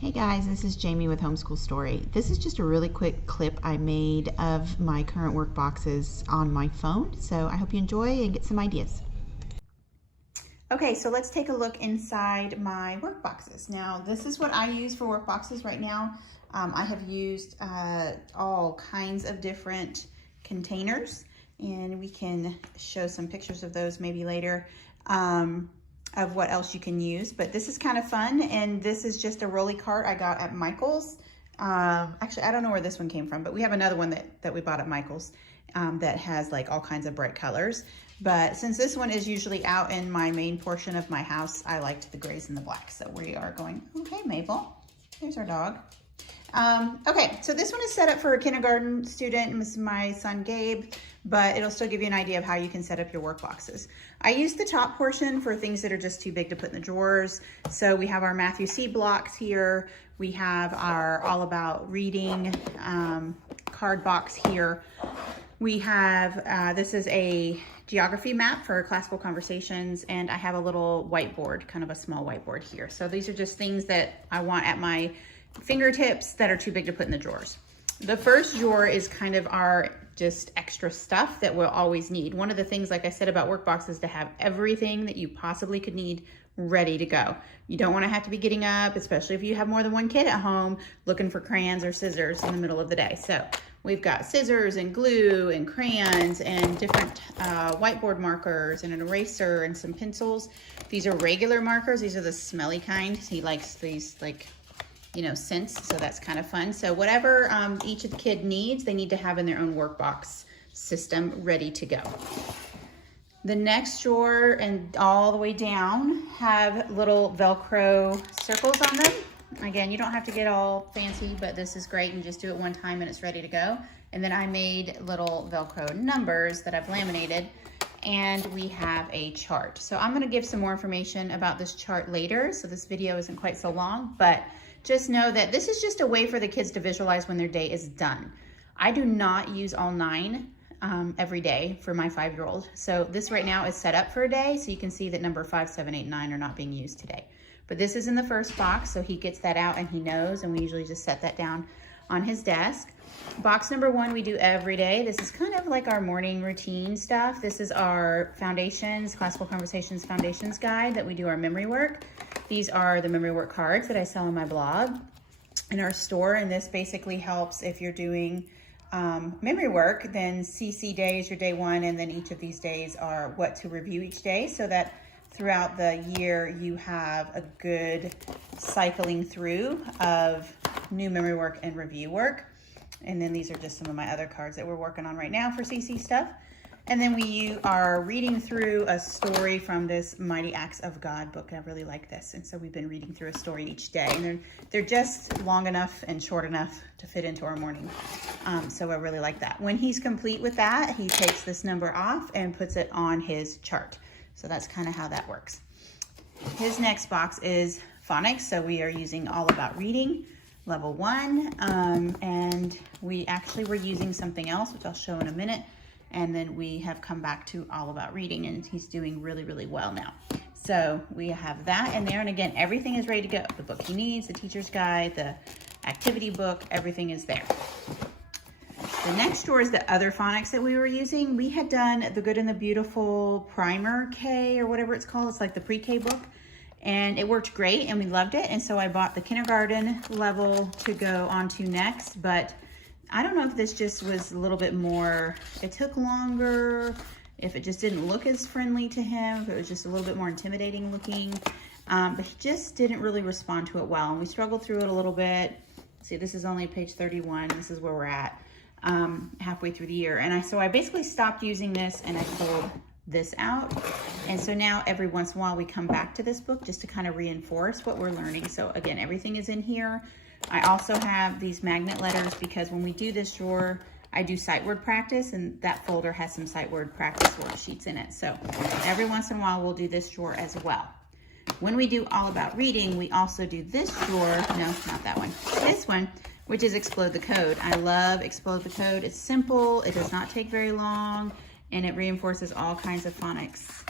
Hey guys, this is Jamie with Homeschool Story. This is just a really quick clip I made of my current work boxes on my phone, so I hope you enjoy and get some ideas. Okay, so let's take a look inside my work boxes. Now, this is what I use for work boxes right now. I have used all kinds of different containers, and we can show some pictures of those maybe later. Of what else you can use, but this is kind of fun, and this is just a rolly cart I got at Michael's. Actually, I don't know where this one came from, but we have another one that we bought at Michael's that has like all kinds of bright colors. But since this one is usually out in my main portion of my house, I liked the grays and the blacks. So we are going, okay, Mabel, there's our dog. Okay, so this one is set up for a kindergarten student. This is my son Gabe, but it'll still give you an idea of how you can set up your work boxes. I use the top portion for things that are just too big to put in the drawers. So we have our Matthew C blocks here. We have our All About Reading card box here. We have, this is a geography map for classical conversations, and I have a little whiteboard, kind of a small whiteboard here. So these are just things that I want at my fingertips that are too big to put in the drawers. The first drawer is kind of our just extra stuff that we'll always need. One of the things, like I said about workboxes, is to have everything that you possibly could need ready to go. You don't want to have to be getting up, especially if you have more than one kid at home, looking for crayons or scissors in the middle of the day. So we've got scissors and glue and crayons and different whiteboard markers and an eraser and some pencils. These are regular markers. These are the smelly kind. He likes these, like, you know, scents, so that's kind of fun. So whatever each of the kid needs, they need to have in their own workbox system ready to go. The next drawer and all the way down have little Velcro circles on them. Again, you don't have to get all fancy, but this is great, and just do it one time and it's ready to go. And then I made little Velcro numbers that I've laminated, and we have a chart. So I'm gonna give some more information about this chart later, so this video isn't quite so long, but just know that this is just a way for the kids to visualize when their day is done. I do not use all 9 every day for my 5-year-old. So this right now is set up for a day, so you can see that number 5, 7, 8, 9 are not being used today. But this is in the first box, so he gets that out and he knows, and we usually just set that down on his desk. Box number 1 we do every day. This is kind of like our morning routine stuff. This is our foundations, classical conversations foundations guide that we do our memory work. These are the memory work cards that I sell on my blog in our store, and this basically helps if you're doing memory work. Then CC day is your day 1, and then each of these days are what to review each day, so that throughout the year you have a good cycling through of new memory work and review work. And then these are just some of my other cards that we're working on right now for CC stuff. And then we are reading through a story from this Mighty Acts of God book. I really like this. And so we've been reading through a story each day. And they're just long enough and short enough to fit into our morning. So I really like that. When he's complete with that, he takes this number off and puts it on his chart. So that's kind of how that works. His next box is Phonics. So we are using All About Reading, level 1. And we actually were using something else, which I'll show in a minute. And then we have come back to All About Reading, and he's doing really, really well now. So we have that in there. And again, everything is ready to go. The book he needs, the teacher's guide, the activity book, everything is there. The next drawer is the other phonics that we were using. We had done the Good and the Beautiful Primer K, or whatever it's called. It's like the pre-K book. And it worked great, and we loved it. And so I bought the kindergarten level to go on to next. But I don't know if this just was a little bit more, it took longer, if it just didn't look as friendly to him, if it was just a little bit more intimidating looking. But he just didn't really respond to it well. And we struggled through it a little bit. See, this is only page 31. This is where we're at halfway through the year. And so I basically stopped using this, and I pulled this out. And so now every once in a while we come back to this book just to kind of reinforce what we're learning. So again, everything is in here. I also have these magnet letters because when we do this drawer, I do sight word practice, and that folder has some sight word practice worksheets in it. So every once in a while we'll do this drawer as well. When we do All About Reading, we also do this drawer, no, not that one, this one, which is Explode the Code. I love Explode the Code. It's simple, it does not take very long, and it reinforces all kinds of phonics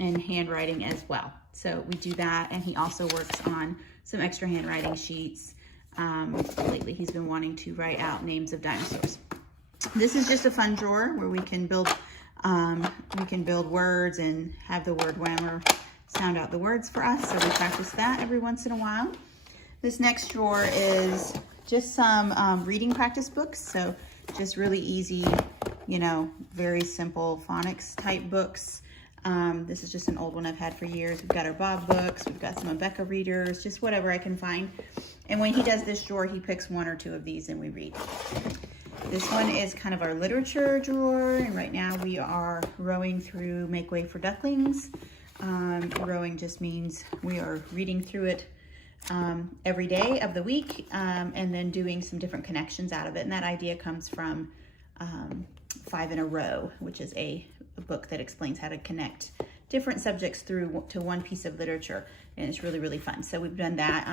and handwriting as well. So we do that, and he also works on some extra handwriting sheets. Lately he's been wanting to write out names of dinosaurs. This is just a fun drawer where we can build words and have the word whammer sound out the words for us. So we practice that every once in a while. This next drawer is just some reading practice books. So just really easy, you know, very simple phonics type books. This is just an old one I've had for years. We've got our Bob books, we've got some Abeka readers, just whatever I can find. And when he does this drawer, he picks one or two of these and we read. This one is kind of our literature drawer, and right now we are rowing through Make Way for Ducklings. Rowing just means we are reading through it every day of the week, and then doing some different connections out of it. And that idea comes from 5 in a Row, which is a book that explains how to connect different subjects through to one piece of literature, and it's really, really fun. So we've done that.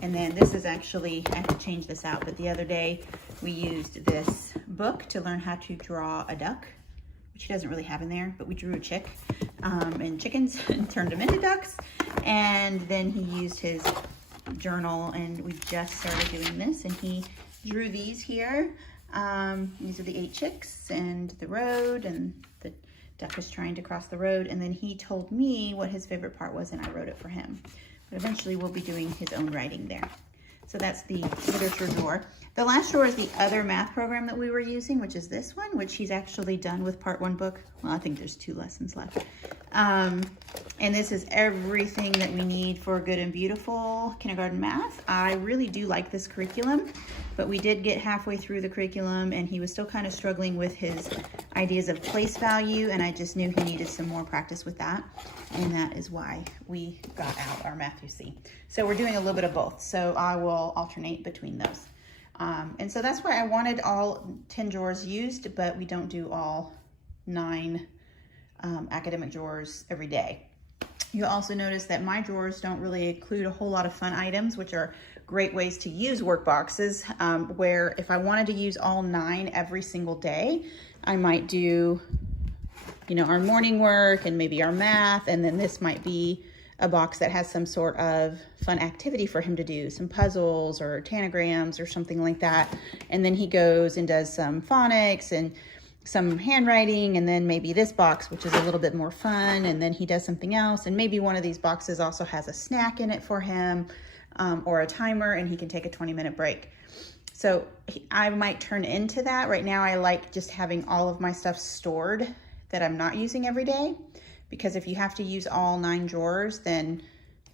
And then this is actually, I have to change this out, but the other day we used this book to learn how to draw a duck, which he doesn't really have in there, but we drew a chick and chickens and turned them into ducks. And then he used his journal, and we just started doing this, and he drew these here. These are the 8 chicks and the road, and the duck is trying to cross the road. And then he told me what his favorite part was, and I wrote it for him. But eventually we'll be doing his own writing there. So that's the literature drawer. The last drawer is the other math program that we were using, which is this one, which he's actually done with part 1 book. Well, I think there's 2 lessons left. And this is everything that we need for good and beautiful kindergarten math. I really do like this curriculum, but we did get halfway through the curriculum and he was still kind of struggling with his ideas of place value, and I just knew he needed some more practice with that. And that is why we got out our Math You See. So we're doing a little bit of both. So I will alternate between those. And so that's why I wanted all 10 drawers used, but we don't do all 9 academic drawers every day. You'll also notice that my drawers don't really include a whole lot of fun items, which are great ways to use workboxes, where if I wanted to use all 9 every single day, I might do, you know, our morning work and maybe our math, and then this might be a box that has some sort of fun activity for him to do, some puzzles or tanagrams or something like that. And then he goes and does some phonics and some handwriting, and then maybe this box, which is a little bit more fun, and then he does something else, and maybe one of these boxes also has a snack in it for him, or a timer, and he can take a 20-minute break. So I might turn into that. Right now I like just having all of my stuff stored that I'm not using every day, because if you have to use all 9 drawers, then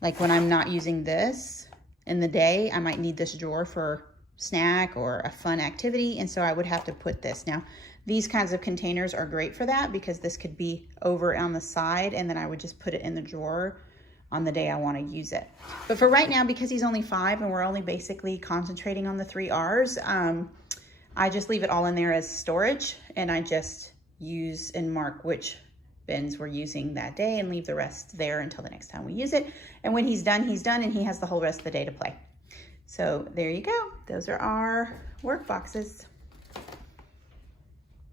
like when I'm not using this in the day, I might need this drawer for snack or a fun activity, and so I would have to put this. Now, these kinds of containers are great for that, because this could be over on the side, and then I would just put it in the drawer on the day I want to use it. But for right now, because he's only 5 and we're only basically concentrating on the 3 R's, I just leave it all in there as storage, and I just use and mark which bins we're using that day and leave the rest there until the next time we use it. And when he's done, and he has the whole rest of the day to play. So there you go. Those are our work boxes.